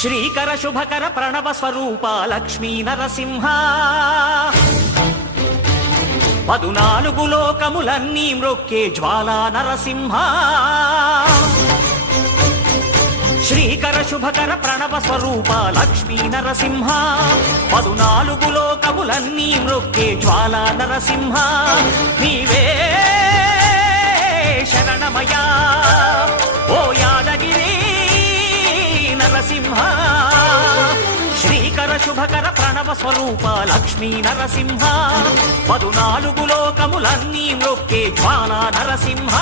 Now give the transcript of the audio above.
శ్రీకర శుభకర ప్రణవ స్వరూప లక్ష్మీ నరసింహ 14 లోకములన్నీ మ్రొక్కే జ్వాలా నరసింహ శ్రీకర శుభకర ప్రణవ స్వరూప లక్ష్మీ నరసింహ 14 లోకములన్నీ మ్రొక్కే జ్వాలా నరసింహ నీవే శరణమయా ఓ యాదగిరి నరసింహ శ్రీకర శుభకర ప్రణవ స్వరూప లక్ష్మీ నరసింహ 14 లోకములన్నీ మ్రొక్కే జ్వాలా నరసింహ